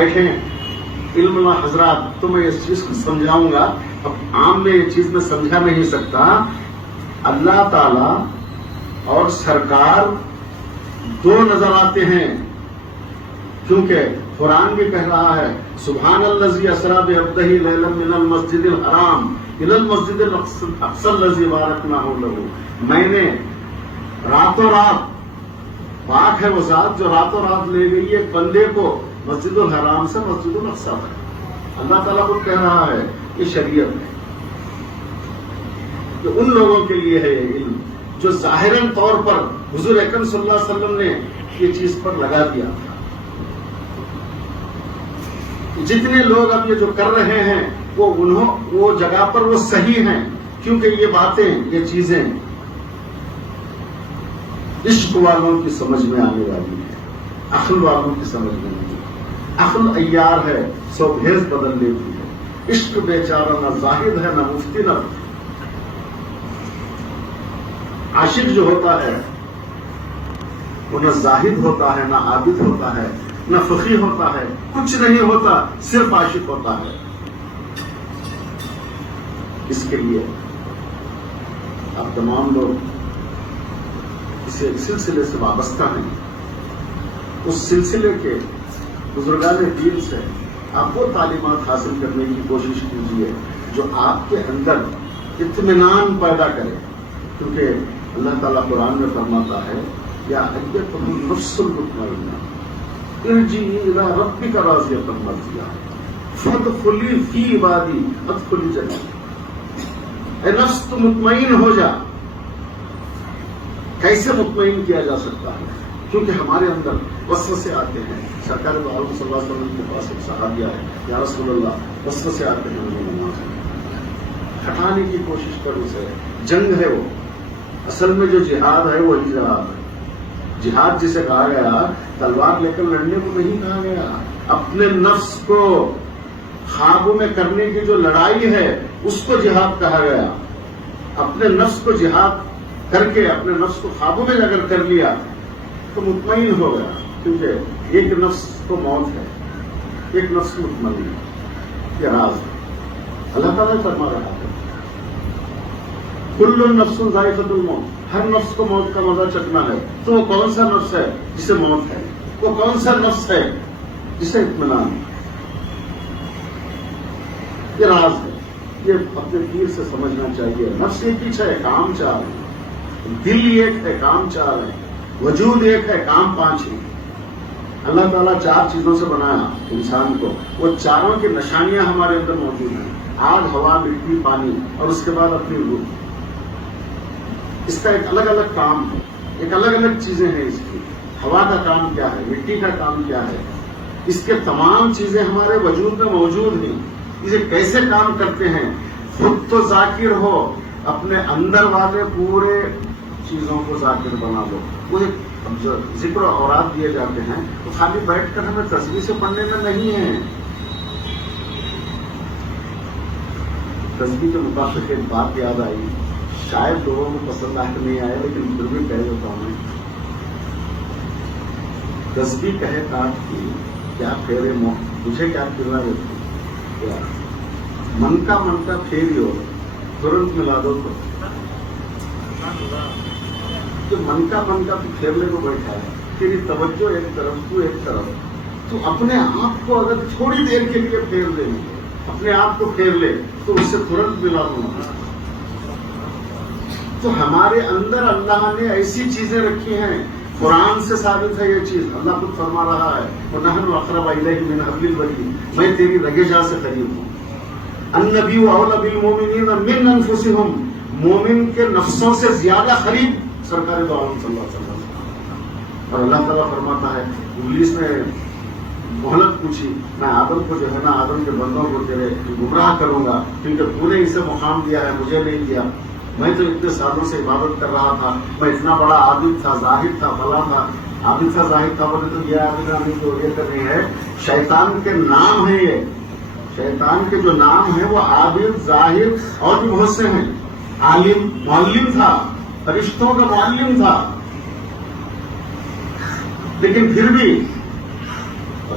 بیٹھیں علم حضرات، تو میں اس چیز کو سمجھاؤں گا. اب عام میں یہ چیز میں سمجھا نہیں سکتا. اللہ تعالی اور سرکار دو نظر آتے ہیں، کیونکہ قرآن بھی کہہ رہا ہے سبحان الذی اسری بعبدہ لیلا من المسجد الحرام الی المسجد الاقصی الذی بارکنا حولہ. میں نے راتوں رات، پاک ہے وہ ذات جو راتوں رات لے گئی ایک بندے کو مسجد الحرام سے مسجد الاقصی تک. اللہ تعالیٰ کو کہہ رہا ہے یہ شریعت ہے، کہ ان لوگوں کے لیے ہے یہ علم جو ظاہراً طور پر حضور اکرم صلی اللہ علیہ وسلم نے یہ چیز پر لگا دیا تھا. جتنے لوگ اب یہ جو کر رہے ہیں وہ جگہ پر وہ صحیح ہیں، کیونکہ یہ باتیں، یہ چیزیں عشق والوں کی سمجھ میں آنے والی ہیں، عقل والوں کی سمجھ میں نہیں. عقل عیار ہے سو بھیس بدل لیتی ہے، عشق بیچارہ نہ زاہد ہے نہ مفتی نہ. عاشق جو ہوتا ہے وہ نہ زاہد ہوتا ہے، نہ عابد ہوتا ہے، نہ فقیہ ہوتا ہے، کچھ نہیں ہوتا، صرف عاشق ہوتا ہے. اس کے لیے اب تمام لوگ اس ایک سلسلے سے وابستہ ہیں. اس سلسلے کے بزرگان دین سے آپ وہ تعلیمات حاصل کرنے کی کوشش کیجیے جو آپ کے اندر اطمینان پیدا کرے، کیونکہ اللہ تعالیٰ قرآن میں فرماتا ہے یا ایتہ النفس المطمئنہ ارجعی الی ربک راضیۃ مرضیہ فادخلی فی عبادی ادخلی جنتی. اے نفس تو مطمئن ہو جا. کیسے مطمئن کیا جا سکتا ہے؟ کیونکہ ہمارے اندر وسوسے آتے ہیں. سرکار دو عالم صلی اللہ علیہ وسلم کے پاس ایک صحابیہ ہے، یا رسول اللہ وسوسے آتے ہیں، مجھے نماز ہٹانے کی کوشش کرو. سے جنگ ہے وہ، اصل میں جو جہاد ہے وہ جہاد ہے. جہاد جسے کہا گیا تلوار لے کر لڑنے کو نہیں کہا گیا، اپنے نفس کو قابو میں کرنے کی جو لڑائی ہے اس کو جہاد کہا گیا. اپنے نفس کو جہاد کر کے اپنے نفس کو قابو میں اگر کر لیا تو مطمئن ہو گیا، کیونکہ ایک نفس کو موت ہے، ایک نفس مطمئن ہے. یہ راز ہے. اللہ تعالیٰ فرما رہا ہے کل نفس ذائقۃ الموت، ہر نفس کو موت کا مزہ چکھنا ہے. تو وہ کون سا نفس ہے جسے موت ہے؟ وہ کون سا نفس ہے جسے اطمینان ہے؟ یہ راز ہے. یہ اپنے پیر سے سمجھنا چاہیے. نفس یہ پیچھے ہے، کام چار ہے، دل ایک ہے، کام چار ہے، وجود ایک ہے، کام پانچ ہے. اللہ تعالیٰ چار چیزوں سے بنایا انسان کو، وہ چاروں کی نشانیاں ہمارے اندر موجود ہیں: آگ، ہوا، مٹی، پانی، اور اس کے بعد اپنی روح. اس کا ایک الگ الگ کام ہے، ایک الگ الگ چیزیں ہیں اس کی. ہوا کا کام کیا ہے، مٹی کا کام کیا ہے، اس کے تمام چیزیں ہمارے وجود میں موجود ہیں. اسے کیسے کام کرتے ہیں؟ خود تو ذاکر ہو، اپنے اندر والے پورے چیزوں کو ذاکر بنا لو. وہ ذکر و اوراد دیے جاتے ہیں تو خالی بیٹھ کر ہمیں تسبیح سے پڑھنے میں نہیں ہے. تسبیح کے مطابق ایک بات یاد آئی، شاید لوگوں کو پسند نہیں آیا لیکن پھر بھی کہہ دیتا ہوں. تسبیح کہے کاٹ کی کیا پھیرے مجھے کیا پھرنا دیتی، من کا پھیریو ترنت ملا دو. تو من کا پھیرنے کو بیٹھا ہے، تیری توجہ ایک طرف، تو ایک طرف. تو اپنے آپ کو اگر تھوڑی دیر کے لیے پھیر دیں، اپنے آپ کو پھیر لے تو اس سے ترنت ملا دوں. تو ہمارے اندر اللہ نے ایسی چیزیں رکھی ہیں، قرآن سے ثابت ہے یہ چیز. اللہ خود فرما رہا ہے وَنَحْنُ أَقْرَبُ إِلَيْكَ مِنْ حَبْلِ الْوَرِيدِ، میں تیری رگِ جا سے قریب ہوں. النبی اولى بالمؤمنین من انفسهم، مومن کے نفسوں سے زیادہ قریب سرکار دو عالم صلی اللہ علیہ وسلم. اور اللہ تعالیٰ فرماتا ہے ابلیس نے مہلت پوچھی، میں آدم کو جو ہے نا، آدم کے بندوں کو تیرے گمراہ کروں گا، کیونکہ تو نے اسے مقام دیا ہے، مجھے نہیں دیا. میں تو اتنے سالوں سے عبادت کر رہا تھا، میں اتنا بڑا عابد تھا، زاہد تھا، فلاں تھا. عابد تھا، زاہد تھا بولے تو یہ عابد جو یہ کر رہی ہے شیطان کے نام ہے. یہ شیطان کے جو نام ہیں وہ عابد، زاہد اور بھی بہت سے ہیں. عالم، معلم تھا، فرشتوں کا معلم تھا، لیکن پھر بھی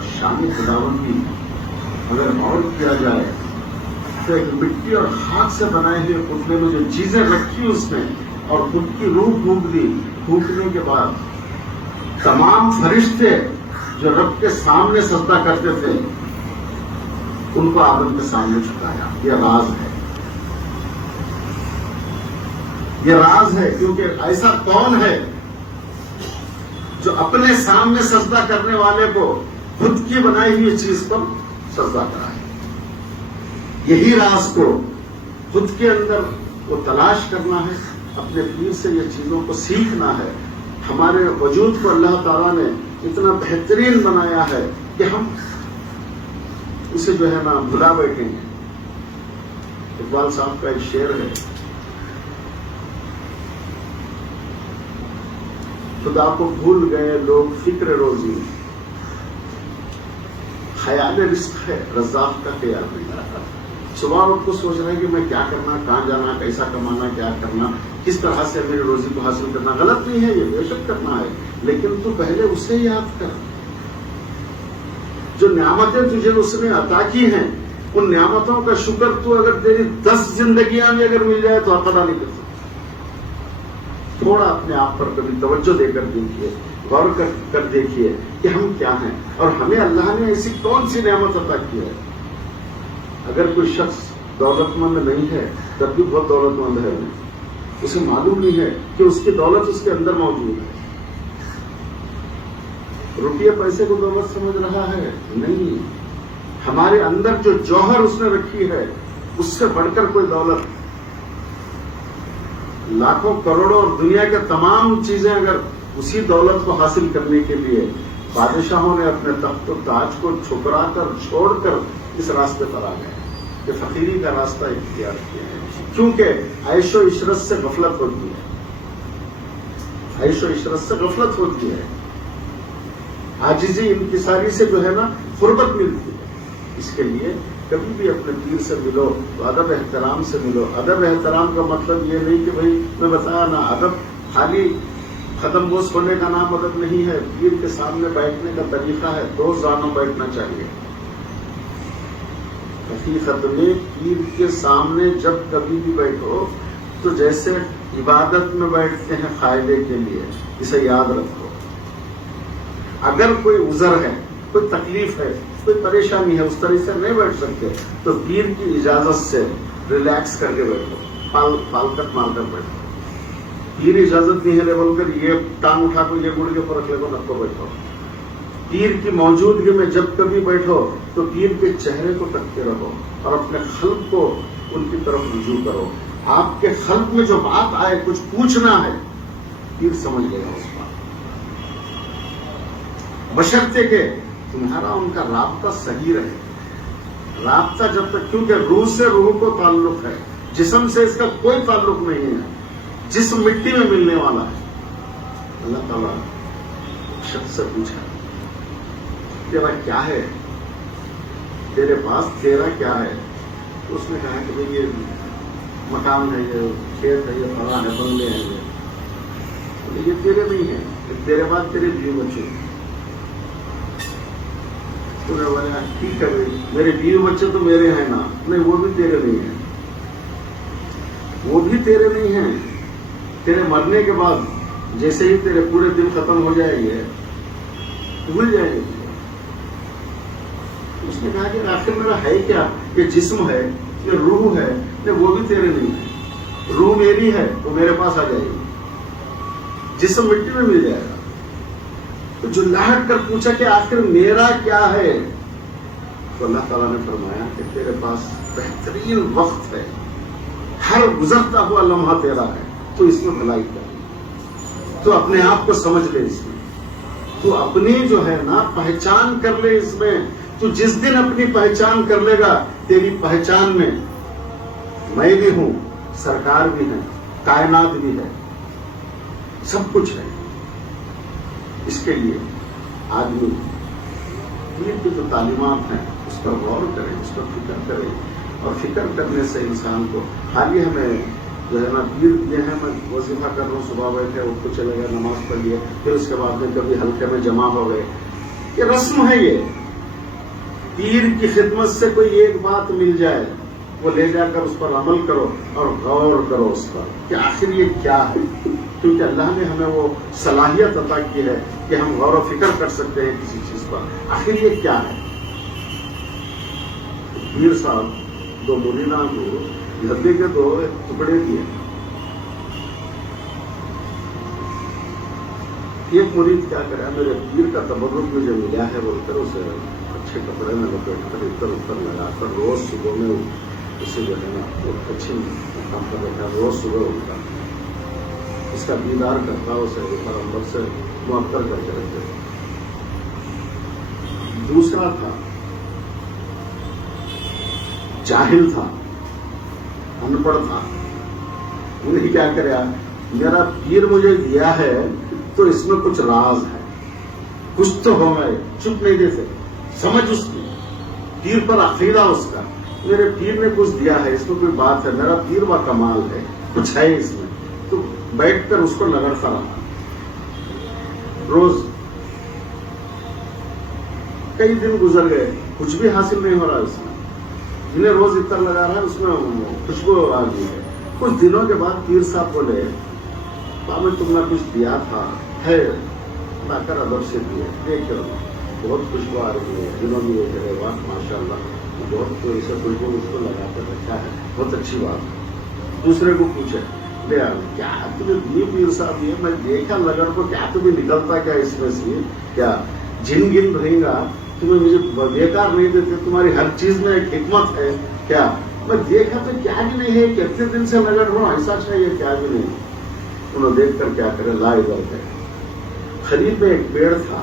شان خداوندی اگر غور کیا جائے تو ایک مٹی اور ہاتھ سے بنائے ہوئے پتلے میں جو چیزیں رکھی اس نے اور خود کی روح پھونک دی، پھونکنے کے بعد تمام فرشتے جو رب کے سامنے سجدہ کرتے تھے ان کو آدم کے سامنے جھکایا. یہ راز ہے، یہ راز ہے. کیونکہ ایسا کون ہے جو اپنے سامنے سجدہ کرنے والے کو خود کی بنائی ہوئی چیز پر سجدہ کرائے؟ یہی راز کو خود کے اندر وہ تلاش کرنا ہے، اپنے پیر سے یہ چیزوں کو سیکھنا ہے. ہمارے وجود کو اللہ تعالیٰ نے اتنا بہترین بنایا ہے کہ ہم اسے جو ہے نا بھلا بیٹھیں گے. اقبال صاحب کا ایک شعر ہے، خدا کو بھول گئے لوگ فکر روزی، خیال رزق ہے رزاق کا خیال نہیں. صبح اٹھ کو سوچ رہے ہیں کہ میں کیا کرنا، کہاں جانا، کیسا کمانا، کیا کرنا، کس طرح سے میری روزی کو حاصل کرنا. غلط نہیں ہے، یہ بے شک کرنا ہے، لیکن تو پہلے اسے یاد کر. جو نعمتیں تجھے اس نے عطا کی ہیں ان نعمتوں کا شکر تو اگر تیری 10 زندگیاں بھی اگر مل جائے تو ادا نہیں کر سکتا. تھوڑا اپنے آپ پر کبھی توجہ دے کر دیکھیے، غور کر دیکھیے کہ ہم کیا ہیں اور ہمیں اللہ نے ایسی کون سی نعمت عطا کی ہے. اگر کوئی شخص دولت مند نہیں ہے تب بھی بہت دولت مند ہے، اسے معلوم نہیں ہے کہ اس کی دولت اس کے اندر موجود ہے. روپیہ پیسے کو دولت سمجھ رہا ہے؟ نہیں. ہمارے اندر جو جوہر اس نے رکھی ہے اس سے بڑھ کر کوئی دولت، لاکھوں کروڑوں اور دنیا کے تمام چیزیں اگر اسی دولت کو حاصل کرنے کے لیے بادشاہوں نے اپنے تخت و تاج کو ٹھکرا کر چھوڑ کر اس راستے پر آ گئے کہ فقیری کا راستہ اختیار کیا ہے. کیونکہ عیش و عشرت سے غفلت ہوتی ہے، عیش و عشرت سے غفلت ہوتی ہے، عاجزی انکساری سے جو ہے نا قربت ملتی ہے. اس کے لیے کبھی بھی اپنے پیر سے ملو تو ادب احترام سے ملو. ادب احترام کا مطلب یہ نہیں کہ بھائی میں بتایا نا، ادب خالی ختم بوس ہونے کا نام ادب نہیں ہے. پیر کے سامنے بیٹھنے کا طریقہ ہے، 2 زانوں بیٹھنا چاہیے. حقیقت میں پیر کے سامنے جب کبھی بھی بیٹھو تو جیسے عبادت میں بیٹھتے ہیں قاعدے کے لیے، اسے یاد رکھو. اگر کوئی عذر ہے، کوئی تکلیف ہے، کوئی پریشانی ہے، اس طرح سے نہیں بیٹھ سکتے تو پیر کی اجازت سے ریلیکس کر کے بیٹھو، پالکت مار کر بیٹھو. پیر اجازت نہیں ہے لے بول کر یہ ٹانگ اٹھا کو یہ گڑ کے اوپر رکھ لے کو نکو بیٹھو. پیر کی موجودگی میں جب کبھی بیٹھو تو پیر کے چہرے کو تکتے رہو اور اپنے خلق کو ان کی طرف رجوع کرو. آپ کے خلق میں جو بات آئے، کچھ پوچھنا ہے، پیر سمجھ گیا اس بات، بشرطے کہ تمہارا ان کا رابطہ صحیح رہے. رابطہ جب تک، کیونکہ روح سے روح کو تعلق ہے، جسم سے اس کا کوئی تعلق نہیں ہے. جسم مٹی میں ملنے والا ہے. اللہ تعالیٰ شخص سے پوچھا تیرا کیا ہے، تیرے پاس تیرا کیا ہے؟ اس نے کہا کہ بھئی یہ مکان ہے، یہ کھیت ہے، یہ فلاں ہے، بنگلے ہیں. یہ تیرے نہیں ہے، تیرے بعد تیرے بیوی بچے. تو نے بولا ٹھیک ہے بھائی، میرے بیوی بچے تو میرے ہیں نا. نہیں، وہ بھی تیرے نہیں ہیں، وہ بھی تیرے نہیں ہیں. تیرے مرنے کے بعد جیسے ہی تیرے پورے دن ختم ہو جائیں گے، بھول جائیں گے. اس نے کہا کہ آخر میرا ہے کیا؟ یہ جسم ہے، یہ روح ہے. نہیں، وہ بھی تیرے نہیں ہے. روح میری ہے، وہ میرے پاس آ جائے گی، جسم مٹی میں مل جائے گا. تو جو لاہٹ کر پوچھا کہ آخر میرا کیا ہے، تو اللہ تعالیٰ نے فرمایا کہ تیرے پاس بہترین وقت ہے، ہر گزرتا ہوا لمحہ تیرا ہے، تو اس میں بھلائی کر، تو اپنے آپ کو سمجھ لے، اس میں تو اپنی جو ہے نا پہچان کر لے. اس میں تو جس دن اپنی پہچان کر لے گا، تیری پہچان میں میں بھی ہوں، سرکار بھی ہے، کائنات بھی ہے، سب کچھ ہے. اس کے لیے آدمی پیر کی جو تعلیمات ہیں اس پر غور کرے، اس پر فکر کرے. اور فکر کرنے سے انسان کو خالی ہمیں جو ہے نا پیر یہ ہے میں وظیفہ کر رہا ہوں، صبح بیٹھے اٹھ کو چلے گئے، نماز پڑھ لیے، پھر اس کے بعد میں کبھی حلقے میں جمع ہو گئے، یہ رسم ہے. یہ پیر کی خدمت سے کوئی ایک بات مل جائے وہ لے جا کر اس پر عمل کرو اور غور کرو اس پر کہ آخر یہ کیا ہے، کیونکہ اللہ نے ہمیں وہ صلاحیت عطا کی ہے کہ ہم غور و فکر کر سکتے ہیں کسی چیز پر، آخر یہ کیا ہے۔ پیر صاحب دو مریداں کو گدے کے دو ٹکڑے دیے، ایک مرید کیا کرا، میرے پیر کا تبرک مجھے ملا ہے بول کر اسے اچھے کپڑے میں لپیٹ کر ادھر ادھر لگا کر روز صبح میں اسے جو ہے نا ایک اچھی کام کر رکھا، روز صبح اٹھتا اس کا دیدار کرتا، اسے اوپر امبر سے معطر کر کے رکھتے۔ دوسرا تھا جاہل تھا، ان پڑھ تھا، انہیں کیا کرا، میرا پیر مجھے دیا ہے تو اس میں کچھ راز ہے، کچھ تو ہو گئے، چپ نہیں دیتے، سمجھ اس کی، پیر پر عقیدہ اس کا، میرے پیر نے کچھ دیا ہے، اس میں کوئی بات ہے، میرا پیر با کمال ہے، کچھ ہے اس میں، تو بیٹھ کر اس کو لگڑتا رہا روز۔ کئی دن گزر گئے، کچھ بھی حاصل نہیں ہو رہا اس میں، جنہیں روز اتر لگا رہا ہے اس میں خوشبو آ گئی ہے۔ کچھ دنوں کے بعد پیر صاحب بولے، بابا تم نے کچھ دیا تھا ہے، لا کر ادب سے دیے، دیکھو بہت خوشبو آ رہی ہے، دنوں میں یہ کرے واہ ماشاء اللہ، بہت ایسا خوشبو اس کو لگا کر رکھا ہے، بہت اچھی بات۔ دوسرے کو پوچھے، کیا تمہیں دیے پیر صاحب، یہ میں دیکھا لگڑ کو، کیا تمہیں نکلتا کیا اس میں سے، کیا جن گن رہیں گا، تمہیں مجھے بیکار نہیں دیتے، تمہاری ہر چیز میں ایک حکمت ہے کیا، میں دیکھا تو کیا بھی نہیں ہے، کتنے دن سے لگڑ رہا ہوں، ایسا چاہیے کیا بھی نہیں۔ انہوں دیکھ کر کیا کرے، لا ادھر گئے، قریب میں ایک پیڑ تھا،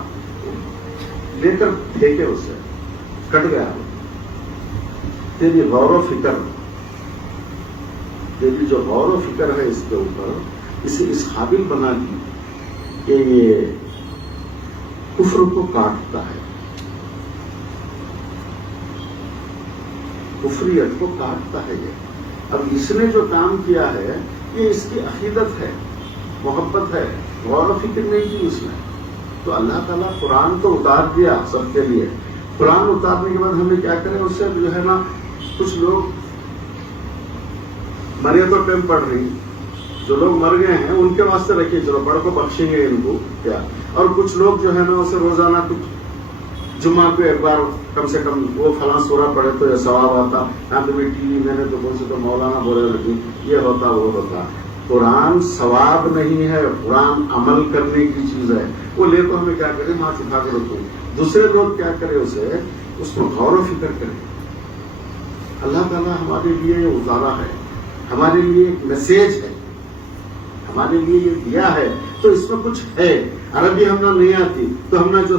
لے کر پھینکے اسے، کٹ گیا۔ تیری غور و فکر، تیری جو غور و فکر ہے اس کے اوپر، اسے اس قابل بنا دی کہ یہ کفر کو کاٹتا ہے، کفریت کو کاٹتا ہے یہ۔ اب اس نے جو کام کیا ہے یہ اس کی عقیدت ہے، محبت ہے، غور و فکر نہیں کی اس نے۔ تو اللہ تعالیٰ قرآن تو اتار دیا سب کے لیے، قرآن اتارنے کے بعد ہمیں کیا کریں، اس سے جو ہے نا کچھ لوگ مرے تو ٹائم پڑھ رہی، جو لوگ مر گئے ہیں ان کے واسطے رکھیے، چلو بڑھ کو بخشیں گے ان کو کیا، اور کچھ لوگ جو ہے نا اسے روزانہ کچھ جمعہ پہ ایک بار کم سے کم وہ فلاں سورہ پڑھے تو یہ ثواب آتا، ہاں تو ٹی وی میں نے تو کون سے تو مولانا بولے لگی یہ ہوتا وہ ہوتا۔ قرآن ثواب نہیں ہے، قرآن عمل کرنے کی چیز ہے، وہ لے تو ہمیں کیا کرے، ہاتھ اٹھا کے رکھو، دوسرے لوگ کیا کرے، اسے اس کو غور و فکر کرے۔ اللہ تعالیٰ ہمارے لیے یہ اتارا ہے، ہمارے لیے ایک میسج ہے، ہمارے لیے یہ دیا ہے، تو اس میں کچھ ہے۔ عربی ہم نے نہیں آتی تو ہم نے جو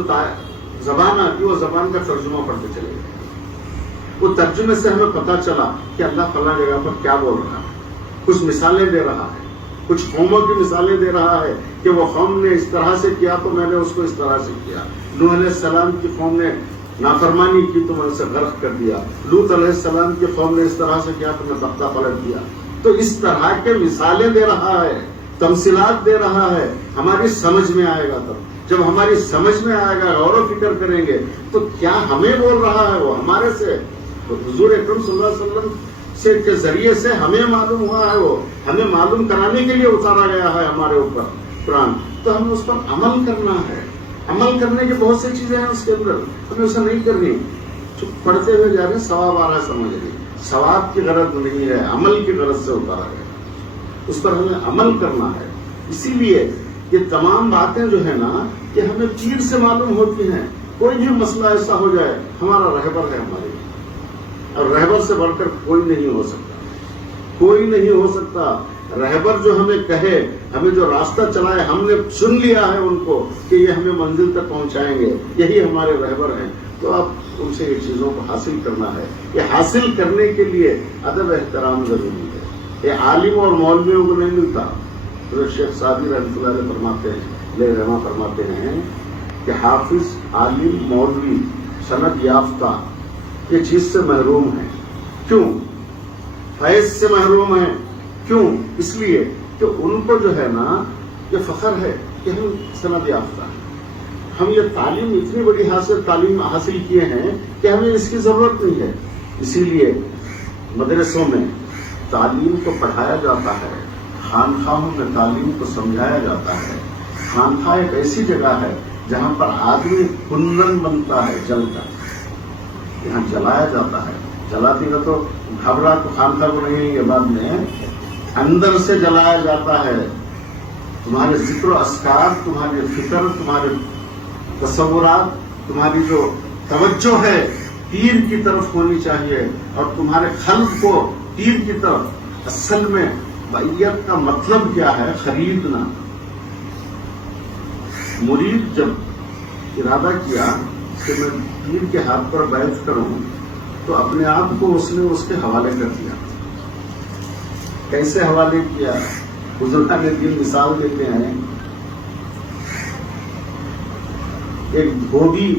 زبان آتی وہ زبان کا ترجمہ پڑھتے چلے گئے، وہ ترجمے سے ہمیں پتا چلا کہ اللہ فلاں جگہ پر کیا بول رہا ہے، کچھ مثالیں دے رہا ہے، کچھ قوموں کی مثالیں دے رہا ہے کہ وہ قوم نے اس طرح سے کیا تو میں نے اس کو اس طرح سے کیا، نوح علیہ السلام کی قوم نے نافرمانی کی تو میں اسے غرق کر دیا، لوط علیہ السلام کی قوم نے اس طرح سے کیا تو میں تختہ پلٹ دیا۔ تو اس طرح کے مثالیں دے رہا ہے، تمثیلات دے رہا ہے، ہماری سمجھ میں آئے گا تب، جب ہماری سمجھ میں آئے گا، غور و فکر کریں گے تو کیا ہمیں بول رہا ہے وہ ہمارے سے، تو حضور اکرم صلی اللہ علیہ وسلم سے کے ذریعے سے ہمیں معلوم ہوا ہے، وہ ہمیں معلوم کرانے کے لیے اتارا گیا ہے ہمارے اوپر قرآن، تو ہمیں اس پر عمل کرنا ہے۔ عمل کرنے کی بہت سی چیزیں ہیں اس کے اندر، ہمیں اسے نہیں کرنی، پڑھتے ہوئے جا رہے ہیں، ثواب آ رہا ہے، سمجھ رہی، ثواب کی غرض نہیں ہے، عمل کی غرض سے اتارا گیا، اس پر ہمیں عمل کرنا ہے۔ اسی لیے یہ تمام باتیں جو ہے نا کہ ہمیں پیر سے معلوم ہوتی ہیں، کوئی بھی مسئلہ ایسا ہو جائے ہمارا رہبر ہے ہمارے لیے، اور رہبر سے بڑھ کر کوئی نہیں ہو سکتا، کوئی نہیں ہو سکتا۔ رہبر جو ہمیں کہے، ہمیں جو راستہ چلائے، ہم نے سن لیا ہے ان کو کہ یہ ہمیں منزل تک پہنچائیں گے، یہی ہمارے رہبر ہیں، تو اب ان سے یہ چیزوں کو حاصل کرنا ہے۔ یہ حاصل کرنے کے لیے ادب احترام ضروری ہے، یہ عالم اور مولویوں کو نہیں ملتا۔ حضرت شیخ سعدی رحمۃ اللہ علیہ فرماتے ہیں کہ حافظ، عالم، مولوی، سند یافتہ یہ چیز سے محروم ہیں۔ کیوں؟ فیض سے محروم ہیں۔ کیوں؟ اس لیے کہ ان کو جو ہے نا یہ فخر ہے کہ ہم سند یافتہ ہیں، ہم یہ تعلیم اتنی بڑی تعلیم حاصل کیے ہیں کہ ہمیں اس کی ضرورت نہیں ہے. اسی لیے مدرسوں میں تعلیم کو پڑھایا جاتا ہے، خانخواہوں میں تعلیم کو سمجھایا جاتا ہے. خانخواہ ایک ایسی جگہ ہے جہاں پر آدمی کنن بنتا ہے جل کر. یہاں جلایا جاتا ہے. جلاتی نہ تو گھبرا تو خانخواہ کو نہیں، یہ بعد میں اندر سے جلایا جاتا ہے. تمہارے ذکر و اذکار، تمہاری فکر، تمہارے تصورات، تمہاری جو توجہ ہے تیر کی طرف ہونی چاہیے، اور تمہارے قلب کو تیر کی طرف. اصل میں بیعت کا مطلب کیا ہے؟ خریدنا. مرید جب ارادہ کیا کہ میں پیر کے ہاتھ پر بیعت کروں تو اپنے آپ کو اس نے اس کے حوالے کر دیا. کیسے حوالے کیا؟ بزرگان دین مثال دیتے ہیں. ایک دھوبی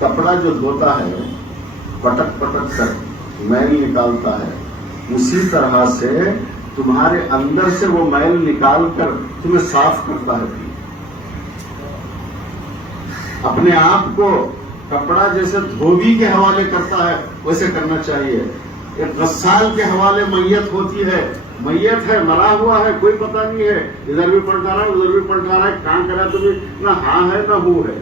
کپڑا جو دھوتا ہے پٹک پٹک کر میل نکالتا ہے، اسی طرح سے تمہارے اندر سے وہ میل نکال کر تمہیں صاف کرتا ہے. اپنے آپ کو کپڑا جیسے دھوبی کے حوالے کرتا ہے ویسے کرنا چاہیے. ایک غسال کے حوالے میت ہوتی ہے، میت ہے، مرا ہوا ہے، کوئی پتہ نہیں ہے، ادھر بھی پلٹا رہا ہے ادھر بھی پلٹا رہا ہے، کہاں کرا تو بھی نہ ہاں ہے نہ ہو ہے.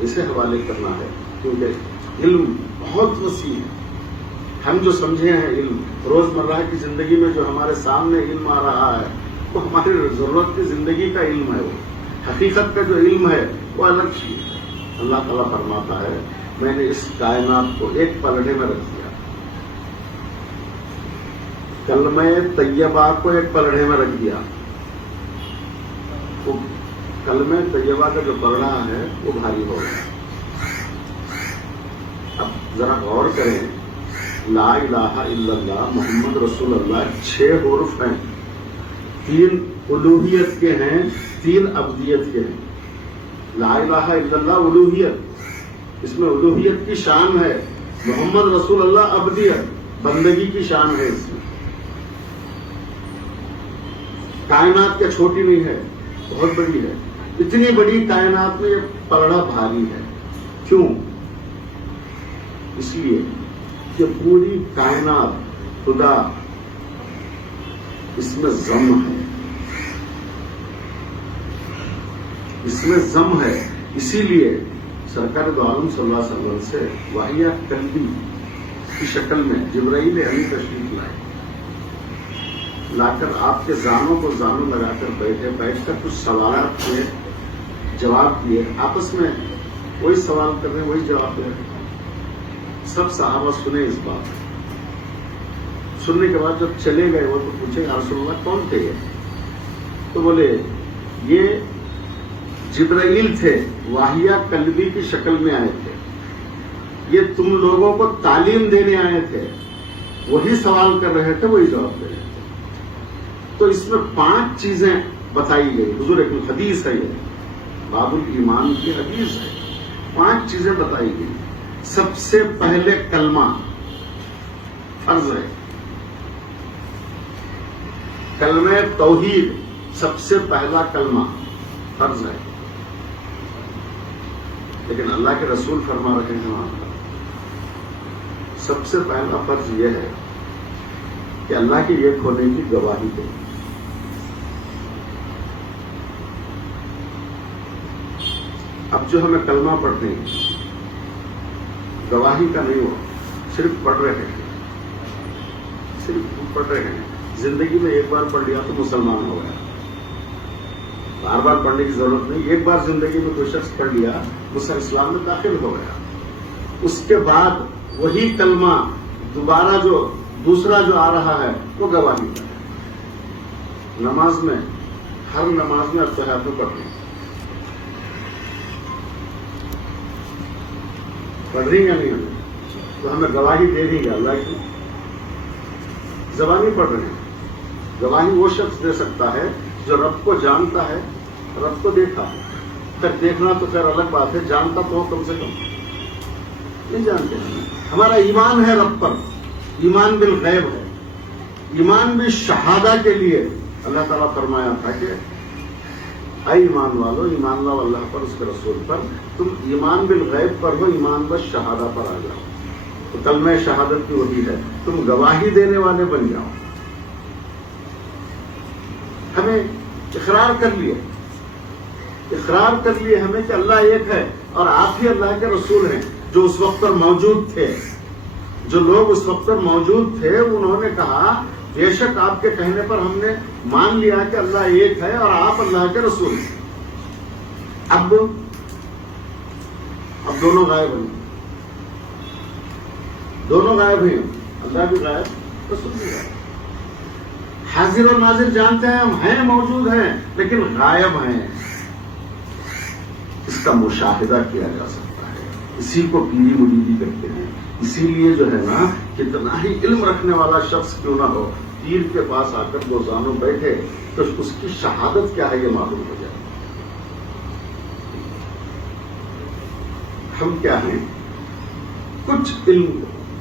اسے حوالے کرنا ہے، کیونکہ علم بہت وسیع ہے. ہم جو سمجھے ہیں علم، روزمرہ کی زندگی میں جو ہمارے سامنے علم آ رہا ہے وہ ہماری ضرورت کی زندگی کا علم ہے. وہ حقیقت کا جو علم ہے وہ الگ چیز ہے. اللہ تعالیٰ فرماتا ہے میں نے اس کائنات کو ایک پلڑے میں رکھ دیا. کلمہ طیبہ کو ایک پلڑے میں رکھ دیا. وہ کلمہ طیبہ کا جو پلڑا ہے وہ بھاری ہو گیا. اب ذرا غور کریں، لا الہ الا اللہ محمد رسول اللہ 6 حروف ہیں، 3 الوہیت کے ہیں، 3 عبدیت کے ہیں. لا الہ الا اللہ الوہیت، اس میں الوہیت کی شان ہے. محمد رسول اللہ عبدیت، بندگی کی شان ہے. اس میں کائنات کیا چھوٹی نہیں ہے، بہت بڑی ہے. اتنی بڑی کائنات میں یہ پلڑا بھاری ہے. کیوں؟ اس لیے کہ پوری کائنات خدا اس میں ضم ہے، اس میں ضم ہے. اسی لیے سرکار دو عالم صلی اللہ علیہ وسلم سے واحیہ قلبی کی شکل میں جبرائیل امین تشریف لائے. لا کر آپ کے زانوں کو زانوں لگا کر بیٹھ کر کچھ سوالات کیے، جواب دیے. آپس میں وہی سوال کر رہے ہیں، وہی جواب دے رہے ہیں. سب صحابہ سنے اس بات. سننے کے بعد جب چلے گئے وہ تو پوچھے یا رسول اللہ کون تھے یہ؟ تو بولے یہ جبرائیل تھے، واحیہ قلبی کی شکل میں آئے تھے. یہ تم لوگوں کو تعلیم دینے آئے تھے. وہی سوال کر رہے تھے، وہی جواب دے رہے تھے. تو اس میں 5 چیزیں بتائی گئی. حضور ایک حدیث ہے، یہ باب الایمان کی حدیث ہے. 5 چیزیں بتائی گئی. سب سے پہلے کلمہ فرض ہے. کلمہ توحید سب سے پہلا کلمہ فرض ہے. لیکن اللہ کے رسول فرما رہے ہیں وہاں پر سب سے پہلا فرض یہ ہے کہ اللہ کے ایک ہونے کی گواہی دو. اب جو ہمیں کلمہ پڑھتے ہیں گواہی کا نہیں ہو، صرف پڑھ رہے ہیں، صرف پڑھ رہے ہیں. زندگی میں ایک بار پڑھ لیا تو مسلمان ہو گیا. بار بار پڑھنے کی ضرورت نہیں. ایک بار زندگی میں کوئی شخص پڑھ لیا اسلام میں داخل ہو گیا. اس کے بعد وہی کلمہ دوبارہ جو دوسرا جو آ رہا ہے وہ گواہی کا ہے. نماز میں ہر نماز میں التحیات پڑھتے ہیں. پڑھ رہی یا نہیں ہمیں تو ہمیں گواہی دے رہی ہے اللہ کی. زبانی پڑھ رہے ہیں. گواہی وہ شخص دے سکتا ہے جو رب کو جانتا ہے، رب کو دیکھا. پھر دیکھنا تو خیر الگ بات ہے، جانتا تو کم سے کم. نہیں جانتے. ہمارا ایمان ہے رب پر، ایمان بالغیب ہے. ایمان بھی شہادہ کے لیے اللہ تعالیٰ فرمایا تھا کہ اے ایمان والو، ایمان لاؤ اللہ پر، اس کے رسول پر، تم ایمان بالغیب پر ہو، ایمان بس شہادہ پر آ جاؤ. تو کلمہ شہادت کی وہی ہے، تم گواہی دینے والے بن جاؤ. ہمیں اقرار کر لیے ہمیں کہ اللہ ایک ہے اور آپ ہی اللہ کے رسول ہیں. جو اس وقت پر موجود تھے، جو لوگ اس وقت پر موجود تھے، انہوں نے کہا بے شک آپ کے کہنے پر ہم نے مان لیا کہ اللہ ایک ہے اور آپ اللہ کے رسول ہیں. اب دونوں غائب ہیں، دونوں غائب ہیں، اللہ بھی غائب، رسول بھی غائب. حاضر و ناظر جانتے ہیں ہم ہیں، موجود ہیں، لیکن غائب ہیں. اس کا مشاہدہ کیا جا سکتا ہے، اسی کو پیری مریدی کہتے ہیں. اسی لیے جو ہے نا، کتنا ہی علم رکھنے والا شخص کیوں نہ ہو، پیر کے پاس آ کر دو زانوں بیٹھے تو اس کی شہادت کیا ہے یہ معلوم ہو جائے. ہم کیا ہیں؟ کچھ علم،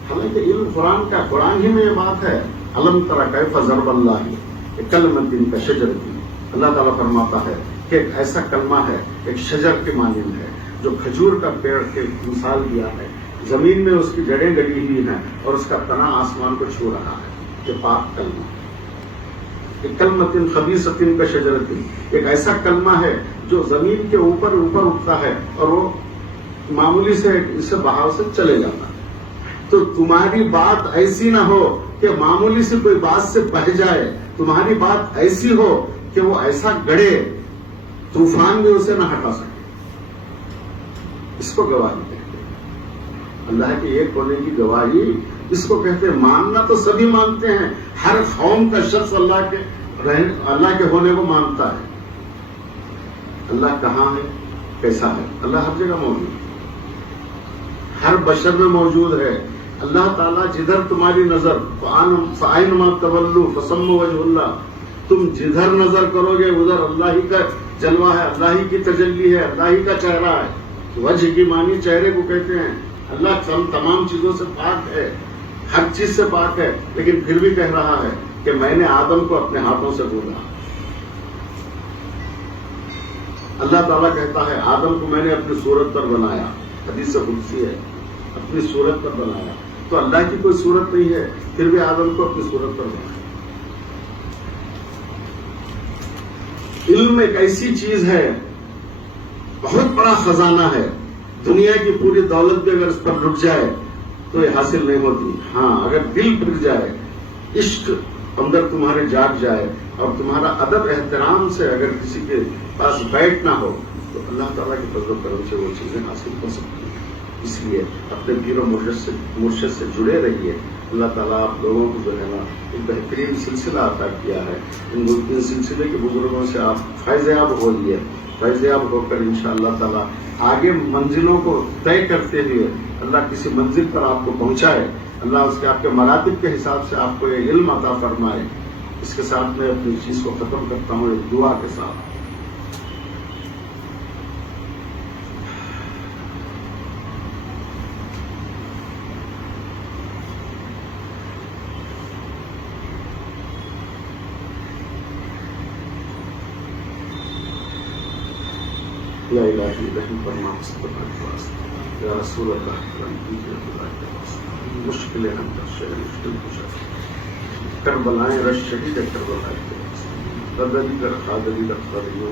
حالانکہ علم قرآن کا، قرآن ہی میں یہ بات ہے. علم ترى كيف ضرب الله كلمة كشجرة. اللہ تعالیٰ فرماتا ہے کہ ایک ایسا کلمہ ہے، ایک شجر کے مانند ہے، جو کھجور کا پیڑ کے مثال دیا ہے. زمین میں اس کی جڑیں گڑی ہوئی ہیں اور اس کا تنا آسمان کو چھو رہا ہے. یہ پاک کلمہ. ایک کلمۃ خبیثۃ کشجرۃ، ایک ایسا کلمہ ہے جو زمین کے اوپر اٹھتا ہے اور وہ معمولی سے اس سے بہاؤ سے چلے جاتا ہے. تو تمہاری بات ایسی نہ ہو کہ معمولی سے کوئی بات سے بہ جائے، تمہاری بات ایسی ہو کہ وہ ایسا گڑے طوفان بھی اسے نہ ہٹا سکے. اس کو گواہی کہتے ہیں. اللہ کے ایک ہونے کی گواہی اس کو کہتے ہیں. ماننا تو سبھی مانتے ہیں، ہر قوم کا شخص اللہ کے ہونے کو مانتا ہے. اللہ کہاں ہے، کیسا ہے؟ اللہ ہر جگہ موجود ہے، ہر بشر میں موجود ہے. اللہ تعالیٰ جدھر تمہاری نظر، فَأَيْنَمَا تَوَلُّوا فَثَمَّ وَجْهُ اللَّهِ، تم جدھر نظر کرو گے ادھر اللہ ہی کا جلوہ ہے، اللہ ہی کی تجلی ہے، اللہ ہی کا چہرہ ہے. وجہ کی معنی چہرے کو کہتے ہیں. اللہ تمام چیزوں سے پاک ہے، ہر چیز سے پاک ہے، لیکن پھر بھی کہہ رہا ہے کہ میں نے آدم کو اپنے ہاتھوں سے بولا. اللہ تعالیٰ کہتا ہے آدم کو میں نے اپنی صورت پر بنایا. حدیث قدسی ہے، اپنی صورت پر بنایا. تو اللہ کی کوئی صورت نہیں ہے، پھر بھی آدم کو اپنی صورت پر بنایا. علم ایک ایسی چیز ہے، بہت بڑا خزانہ ہے. دنیا کی پوری دولت بھی اگر اس پر لٹ جائے تو یہ حاصل نہیں ہوتی. ہاں، اگر دل پھر جائے، عشق اندر تمہارے جاگ جائے اور تمہارا ادب احترام سے اگر کسی کے پاس بیٹھنا ہو تو اللہ تعالیٰ کے فضل و کرم سے وہ چیزیں حاصل ہو سکتی ہیں. اس لیے اپنے پیر و مرشد سے جڑے رہیے. اللہ تعالیٰ آپ لوگوں کو جو ہے نا ایک بہترین سلسلہ عطا کیا ہے. ان سلسلے کے بزرگوں سے آپ فیض یاب ہوئیے. فیض یاب ہو کر انشاءاللہ تعالیٰ آگے منزلوں کو طے کرتے ہوئے اللہ کسی منزل پر آپ کو پہنچائے. اللہ اس کے آپ کے مراتب کے حساب سے آپ کو یہ علم عطا فرمائے. اس کے ساتھ میں اپنی چیز کو ختم کرتا ہوں ایک دعا کے ساتھ. یا الہی رحم فرما مصطفیٰ کے واسطے، یا رسول اللہ کرم کیجیے خدا کے واسطے. مشکلیں ہم کا شہر مشکل کشا، کربلائیں رش شہید کربلا کے واسطے، قدری کر قادری کر قادریوں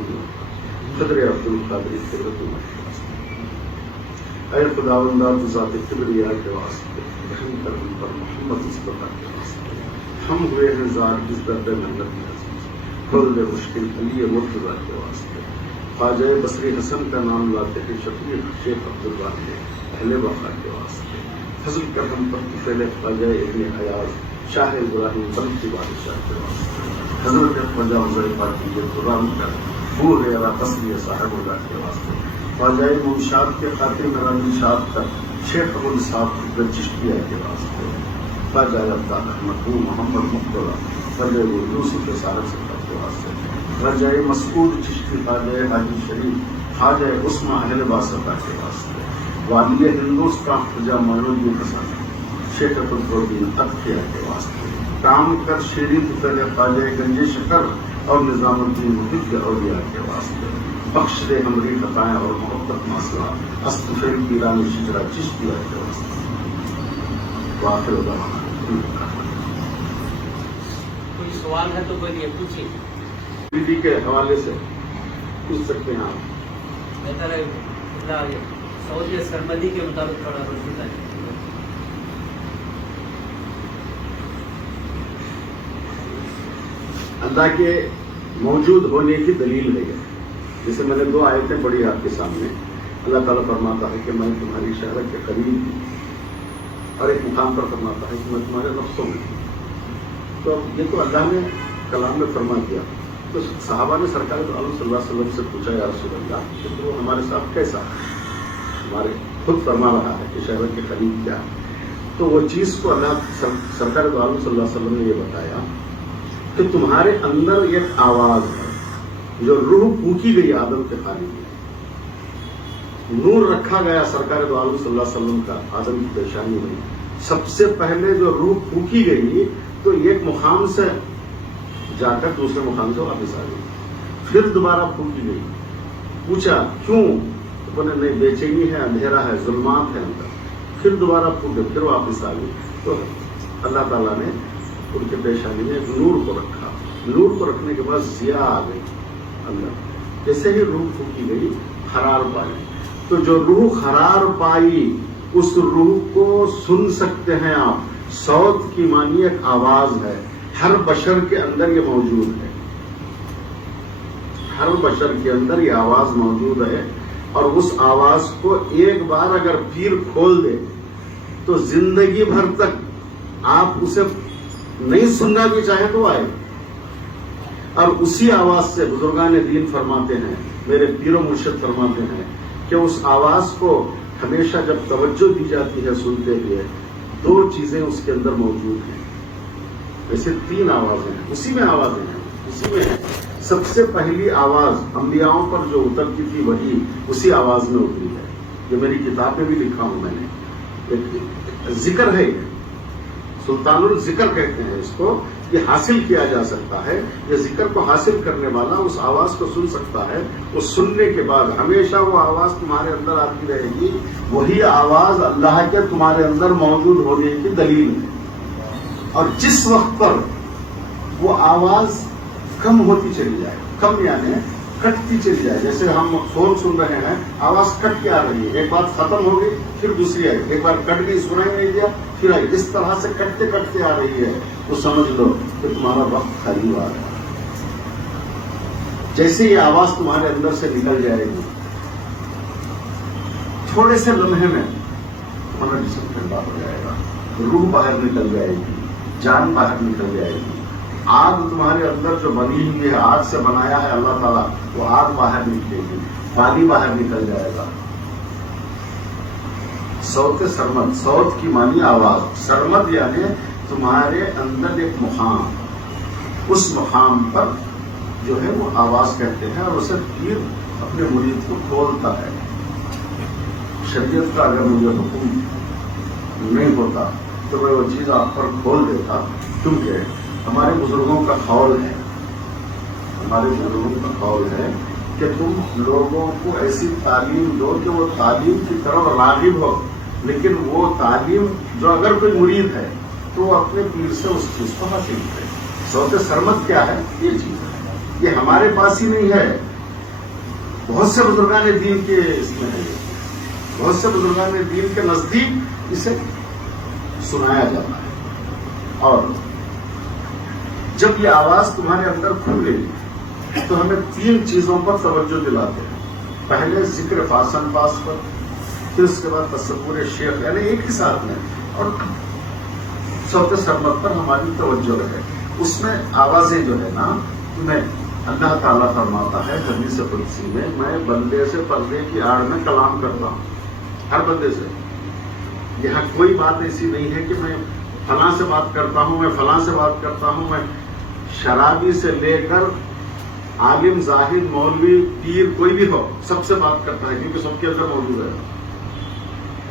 قدر عبد القادری قدرت اللہ کے واسطے. اے خداوندہ تو ذات کبریا کے واسطے رحم کر ہم پر محمد مصطفیٰ کے واسطے. ہم ہوئے ہیں زار جس درد محنت میں عزیز، کھول دے مشکل علی مرتضیٰ کے واسطے. خواجہ بصری حسن کا نام لاتے ہیں شفیع شیخ عبدالواحد اہل وفا کے واسطے. فضل کر ہم پر طفیل خواجہ ابن حیاض شاہ ابراہیم بلخ کی بادشاہ کے واسطے. حضرت خواجہ حذیفہ کی یہ قرآن کر بور ریرا قصری صاحب اللہ کے واسطے. خواجہ منشاد کے خاتم رانی شاد کر شیخ ابو الصاحب چشتیہ کے واسطے. خواجہ عبداللہ احمد محمد مقبولہ خواجہ یوسف سارس کے واسطے. خواجہ مسعود چشتی خواجہ حاجی شریف خواجہ عثمان اہل باسطہ کے واسطے. وادی ہندوستان خواجہ معین الدین حسن شیخ الدین اطفیہ کے واسطے. کام کر شیرین طفیل خواجہ گنج شکر اور نظام الدین محب کے اولیاء کے واسطے بخش دے ہمری خطائیں اور محبت مسئلہ استفید پیران شجرا چشتیہ کے واسطے واخر دعوانا کوئی سوال ہے تو بولیے پوچھیے. بیوی کے حوالے سے پوچھ سکتے ہیں آپ. بہتر ہے سعودی سرمدی کے مطابق تھوڑا روشن ہے. اللہ کے موجود ہونے کی دلیل ہے. جیسے میں نے 2 آیتیں پڑھی آپ کے سامنے. اللہ تعالیٰ فرماتا ہے کہ میں تمہاری شہرت کے قریب ہوں، اور ایک مقام پر فرماتا ہے کہ میں تمہارے نفسوں میں ہوں. تو یہ تو اللہ نے کلام میں فرما دیا. تو صحابہ نے سرکار عالم صلی اللہ علیہ وسلم سے پوچھا یا رسول اللہ کہ تو ہمارے ساتھ کیسا ہے؟ ہمارے خود فرما رہا ہے کہ شہرت کے قریب کیا ہے. تو وہ چیز کو اللہ سرکار عالم صلی اللہ علیہ وسلم نے یہ بتایا کہ تمہارے اندر ایک آواز ہے جو روح پھونکی گئی آدم کے خانے میں. نور رکھا گیا سرکار دو عالم صلی اللہ علیہ وسلم کا آدم کی پیشانی میں. سب سے پہلے جو روح پھونکی گئی تو ایک مقام سے جا کر دوسرے مقام سے واپس آ گئی. پھر دوبارہ پھونکی گئی. پوچھا کیوں؟ تو بولے نہیں، بے چینی ہے، اندھیرا ہے، ظلمات ہے اندر. پھر دوبارہ پھونکے، پھر واپس آ گئی. تو اللہ تعالیٰ نے ان کے پیشانی میں نور کو رکھا. نور کو رکھنے کے بعد ضیاء آ گئی اندر. جیسے ہی روح پھونکی گئی قرار پائی. تو جو روح قرار پائی اس روح کو سن سکتے ہیں آپ. صوت کی معنی ایک آواز ہے. ہر بشر کے اندر یہ موجود ہے. ہر بشر کے اندر یہ آواز موجود ہے. اور اس آواز کو ایک بار اگر پیر کھول دے تو زندگی بھر تک آپ اسے نہیں سننا بھی چاہیں تو آئے. اور اسی آواز سے بزرگان دین فرماتے ہیں، میرے پیر و مرشد فرماتے ہیں کہ اس آواز کو ہمیشہ جب توجہ دی جاتی ہے سنتے ہوئے 2 چیزیں اس کے اندر موجود ہیں. ویسے 3 آوازیں ہیں، اسی میں آوازیں ہیں، اسی میں ہیں. سب سے پہلی آواز انبیاؤں پر جو اترتی تھی وہی اسی آواز میں اتری ہے. جو میری کتاب میں بھی لکھا ہوں میں نے. ایک ذکر ہے، سلطان الذکر کہتے ہیں اس کو. یہ حاصل کیا جا سکتا ہے. یہ ذکر کو حاصل کرنے والا اس آواز کو سن سکتا ہے. اس سننے کے بعد ہمیشہ وہ آواز تمہارے اندر آتی رہے گی. وہی آواز اللہ کے تمہارے اندر موجود ہونے کی دلیل ہے. اور جس وقت پر وہ آواز کم ہوتی چلی جائے، کم یعنی کٹتی چلی جائے، جیسے ہم فون سن رہے ہیں آواز کٹ کے آ رہی ہے، ایک بات ختم ہو گئی پھر دوسری آئی، ایک بار کٹ گئی سنائی نہیں دیا پھر آئی، اس طرح سے کٹتے کٹتے آ رہی ہے تو سمجھ لو کہ تمہارا وقت قریب آ رہا ہے. جیسے یہ آواز تمہارے اندر سے نکل جائے گی تھوڑے سے لمحے میں تمہارا جسم ٹھنڈا ہو جائے گا. روح باہر نکل جائے گی، جان باہر نکل جائے گی. آگ تمہارے اندر جو بنی ہوئی ہے، آگ سے بنایا ہے اللہ تعالیٰ، وہ آگ باہر نکلے گی، پانی باہر نکل جائے گا. صوت سرمد، صوت کی معنی آواز. سرمد یعنی تمہارے اندر ایک مقام، اس مقام پر جو ہے وہ آواز کہتے ہیں. اور اسے پیر اپنے مرید کو کھولتا ہے. شریعت کا اگر مجھے حکم نہیں ہوتا تو میں وہ چیز آپ پر کھول دیتا. کیونکہ ہمارے بزرگوں کا قول ہے، ہمارے بزرگوں کا قول ہے کہ تم لوگوں کو ایسی تعلیم دو کہ وہ تعلیم کی طرف راغب ہو. لیکن وہ تعلیم جو اگر کوئی مرید ہے تو وہ اپنے پیر سے اس چیز کو حاصل کرے. صوت سرمد کیا ہے؟ یہ چیز ہے. یہ ہمارے پاس ہی نہیں ہے، بہت سے بزرگان دین کے اس میں ہے. بہت سے بزرگان دین کے نزدیک اسے سنایا جاتا ہے. اور جب یہ آواز تمہارے اندر کھل گئی تو ہمیں 3 چیزوں پر توجہ دلاتے ہیں. پہلے ذکر فاسن پاس پر، پھر اس کے بعد تصور شیخ یعنی ایک ہی ساتھ میں، اور صوت سرمد پر ہماری توجہ رہے. اس میں آوازیں جو ہے نا، میں اللہ تعالیٰ فرماتا ہے حدیث قدسی میں، میں بندے سے پردے کی آڑ میں کلام کرتا ہوں. ہر بندے سے. یہاں کوئی بات ایسی نہیں ہے کہ میں فلاں سے بات کرتا ہوں، میں فلاں سے بات کرتا ہوں. میں شرابی سے لے کر عالم، زاہد، مولوی، پیر کوئی بھی ہو سب سے بات کرتا ہے، کیونکہ سب کے اندر موجود ہے.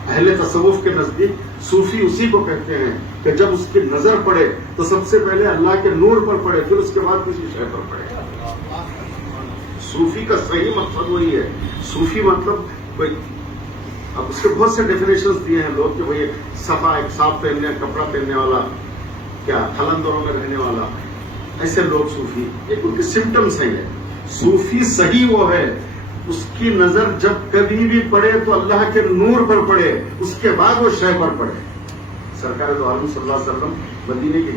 اہل تصوف کے نزدیک صوفی اسی کو کہتے ہیں کہ جب اس کی نظر پڑے تو سب سے پہلے اللہ کے نور پر پڑے، پھر اس کے بعد کسی شے پر پڑے. صوفی کا صحیح مقصد وہی ہے. صوفی مطلب کوئی، اب اس کے بہت سے ڈیفینیشنز دیے ہیں لوگ کہ بھائی صفا ایک صاف پہننے کپڑا پہننے والا، کیا قلندروں میں رہنے والا، ایسے لوگ صوفی، یہ ان کے سمٹمس ہیں. یہ صوفی صحیح وہ ہے اس کی نظر جب کبھی بھی پڑے تو اللہ کے نور پر پڑے، اس کے بعد وہ شے پر پڑے. سرکار دو عالم صلی اللہ علیہ وسلم مدینے کی